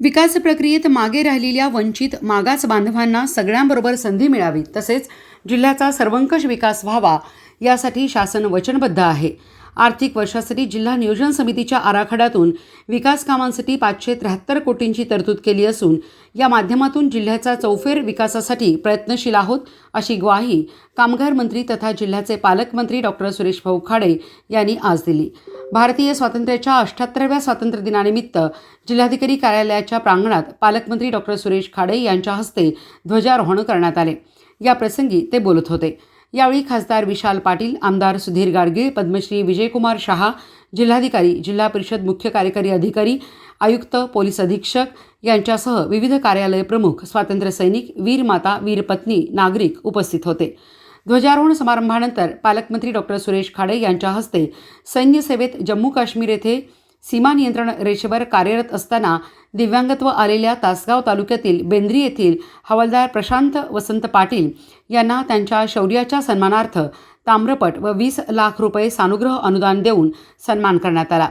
विकास प्रक्रियेत मागे राहिलेल्या वंचित मागास बांधवांना सगळ्यांबरोबर संधी मिळावी तसेच जिल्ह्याचा सर्वंकष विकास व्हावा यासाठी शासन वचनबद्ध आहे. आर्थिक वर्षासाठी जिल्हा नियोजन समितीच्या आराखड्यातून विकास कामांसाठी पाचशे त्र्याहत्तर कोटींची तरतूद केली असून या माध्यमातून जिल्ह्याचा चौफेर विकासासाठी प्रयत्नशील आहोत अशी ग्वाही कामगार मंत्री तथा जिल्ह्याचे पालकमंत्री डॉक्टर सुरेश भाऊ खाडे यांनी आज दिली. भारतीय स्वातंत्र्याच्या अठ्ठ्याहत्तराव्या स्वातंत्र्य दिनानिमित्त जिल्हाधिकारी कार्यालयाच्या प्रांगणात पालकमंत्री डॉक्टर सुरेश खाडे यांच्या हस्ते ध्वजारोहण करण्यात आले. या प्रसंगी ते बोलत होते. यावेळी खासदार विशाल पाटील आमदार सुधीर गाडगीळ पद्मश्री विजयकुमार शहा जिल्हाधिकारी जिल्हा परिषद मुख्य कार्यकारी अधिकारी आयुक्त पोलीस अधीक्षक यांच्यासह विविध कार्यालय प्रमुख स्वातंत्र्य सैनिक वीर माता वीर पत्नी नागरिक उपस्थित होते. ध्वजारोहण समारंभानंतर पालकमंत्री डॉक्टर सुरेश खाडे यांच्या हस्ते सैन्य सेवेत जम्मू काश्मीर येथे सीमा नियंत्रण रेषेवर कार्यरत असताना दिव्यांगत्व आलेल्या तासगाव तालुक्यातील बेंद्री येथील हवालदार प्रशांत वसंत पाटील यांना त्यांच्या शौर्याच्या सन्मानार्थ ताम्रपट व वीस लाख रुपये सानुग्रह अनुदान देऊन सन्मान करण्यात आला.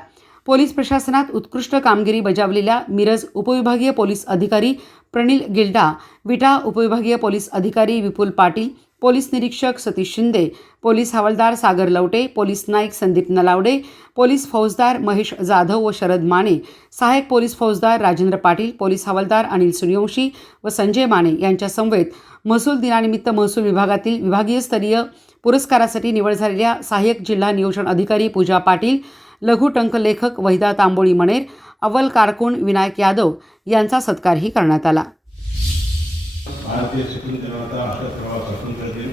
पोलीस प्रशासनात उत्कृष्ट कामगिरी बजावलेल्या मिरज उपविभागीय पोलीस अधिकारी प्रणिल गिल्डा विटा उपविभागीय पोलीस अधिकारी विपुल पाटील पोलीस निरीक्षक सतीश शिंदे पोलीस हवालदार सागर लवटे पोलीस नाईक संदीप नलावडे पोलीस फौजदार महेश जाधव व शरद माने सहाय्यक पोलीस फौजदार राजेंद्र पाटील पोलीस हवालदार अनिल सूर्यवंशी व संजय माने यांच्या समवेत महसूल दिनानिमित्त महसूल विभागातील विभागीय स्तरीय पुरस्कारासाठी निवड झालेल्या सहाय्यक जिल्हा नियोजन अधिकारी पूजा पाटील लघु टंक लेखक वहिदा तांबोळी मणेर अव्वल कारकून विनायक यादव यांचा सत्कारही करण्यात आला. भारतीय स्वतंत्रता अठ्याहत्तरावा स्वातंत्र्य दिन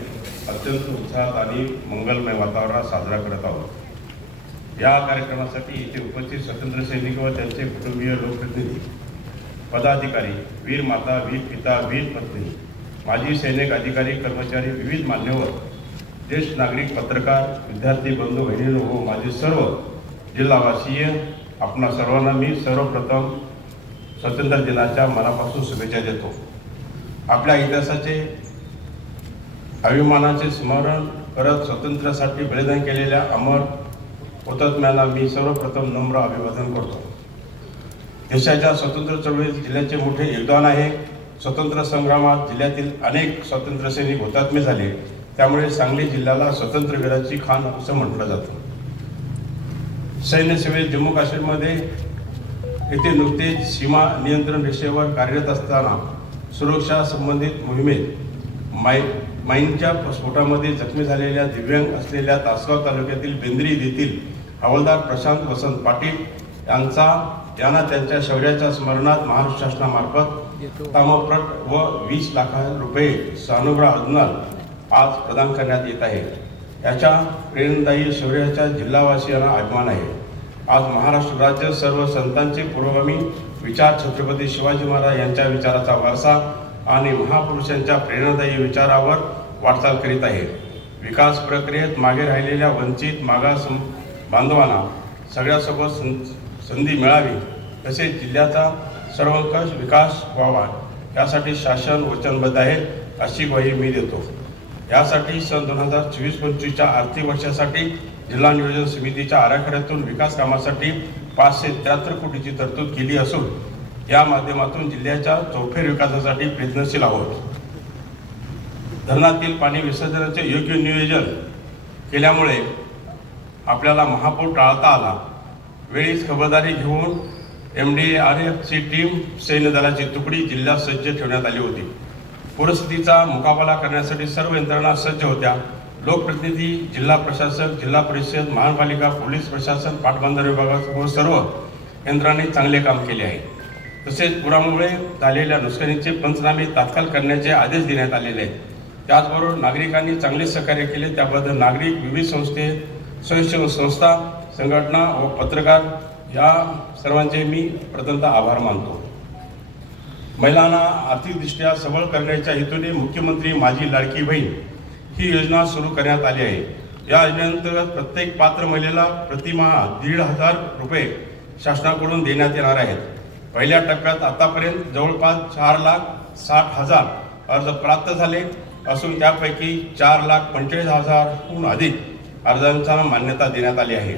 अत्यंत उत्साहात आणि मंगलमय वातावरणात साजरा करत आहोत. या कार्यक्रमासाठी इथे उपस्थित स्वतंत्र सैनिक व त्यांचे कुटुंबीय लोकप्रतिनिधी पदाधिकारी वीर माता वीर पिता वीर पत्नी माजी सैनिक अधिकारी कर्मचारी विविध मान्यवर ज्येष्ठ नागरिक पत्रकार विद्यार्थी बंधू बहिणी हो, व माझे सर्व जिल्हावासीय आपणा सर्वांना मी सर्वप्रथम स्वातंत्र्य दिनाच्या मनापासून शुभेच्छा देतो. आपल्या इतिहासाचे अभिमानाचे स्मरण करत स्वातंत्र्यासाठी बलिदान केलेल्या अमर हुतात्म्यांना मी सर्वप्रथम नम्र अभिवादन करतो. देशाच्या स्वातंत्र्य चळवळीत जिल्ह्याचे मोठे योगदान आहे. स्वतंत्र संग्रामात जिल्ह्यातील अनेक स्वातंत्र्यसैनिक हुतात्मे झाले. त्यामुळे सांगली जिल्ह्याला स्वातंत्र्यवीराची खान असं म्हटलं जातं. सैन्यसेवेत जम्मू काश्मीरमध्ये येथे नुकतेच सीमा नियंत्रण रेषेवर कार्यरत असताना सुरक्षा संबंधित मोहिमेत माय माईंच्या स्फोटामध्ये जखमी झालेल्या दिव्यांग असलेल्या तासगाव तालुक्यातील बेंद्री येथील हवालदार प्रशांत वसंत पाटील यांचा यांना त्यांच्या शौर्याच्या स्मरणात महाराष्ट्र शासनामार्फत तामप्रट व वीस लाख रुपये सानुग्रह अनुदान आज प्रदान करण्यात येत आहे. याच्या प्रेरणादायी शौर्याच्या जिल्हावासियांना अभिमान आहे. आज महाराष्ट्र राज्य सर्व संतांचे पुरोगामी विचार छत्रपती शिवाजी महाराज यांच्या विचाराचा वारसा आणि महापुरुषांच्या प्रेरणादायी विचारावर वाटचाल करीत आहे विकास प्रक्रियेत मागे राहिलेल्या वंचित मागास बांधवांना सगळ्यासोबत सं संधी मिळावी तसेच जिल्ह्याचा सर्वंकष विकास व्हावा यासाठी शासन वचनबद्ध आहे अशी ग्वाही मी देतो. यासाठी सन दोन हजार चोवीस पंचवीसच्या आर्थिक वर्षासाठी जिल्हा नियोजन समितीच्या आराखड्यातून विकास कामासाठी पाचशे त्र्याहत्तर कोटीची तरतूद केली असून या माध्यमातून जिल्ह्याच्या चौफेर विकासासाठी प्रयत्नशील आहोत. धरणातील पाणी विसर्जनाचे योग्य नियोजन केल्यामुळे आपल्याला महापूर टाळता आला. वेळीच खबरदारी घेऊन एम डी आर एफची टीम सैन्य दलाची तुकडी जिल्ह्यात सज्ज ठेवण्यात आली होती. परिस्थितीचा मुकाबला करण्यासाठी सर्व यंत्रणा सज्ज होत्या. लोकप्रतिनिधी जिल्हा प्रशासक जिल्हा परिषद महानपालिका पोलीस प्रशासन पाटबंधारे विभागासह सर्व यंत्रांनी चांगले काम केले आहे. तसेच पुरामुळे झालेल्या नुकसानीचे पंचनामे तात्काळ करण्याचे आदेश देण्यात आलेले आहेत. त्याचबरोबर नागरिकांनी चांगले सहकार्य केले त्याबद्दल नागरिक विविध संस्थे स्वयंसेवक संस्था संघटना व पत्रकार या सर्वांचे मी प्रथमतः आभार मानतो. महिलांना आर्थिकदृष्ट्या सबळ करण्याच्या हेतूने मुख्यमंत्री माझी लाडकी बहीण ही योजना सुरू करण्यात आली आहे. या योजनेअंतर्गत प्रत्येक पात्र महिलेला प्रतिमाहा दीड हजार रुपये शासनाकडून देण्यात येणार आहेत. पहिल्या टप्प्यात आतापर्यंत जवळपास चार लाख साठ हजार अर्ज प्राप्त झाले असून त्यापैकी चार लाख पंचेचाळीस हजारहून अधिक अर्जांना मान्यता देण्यात आली आहे.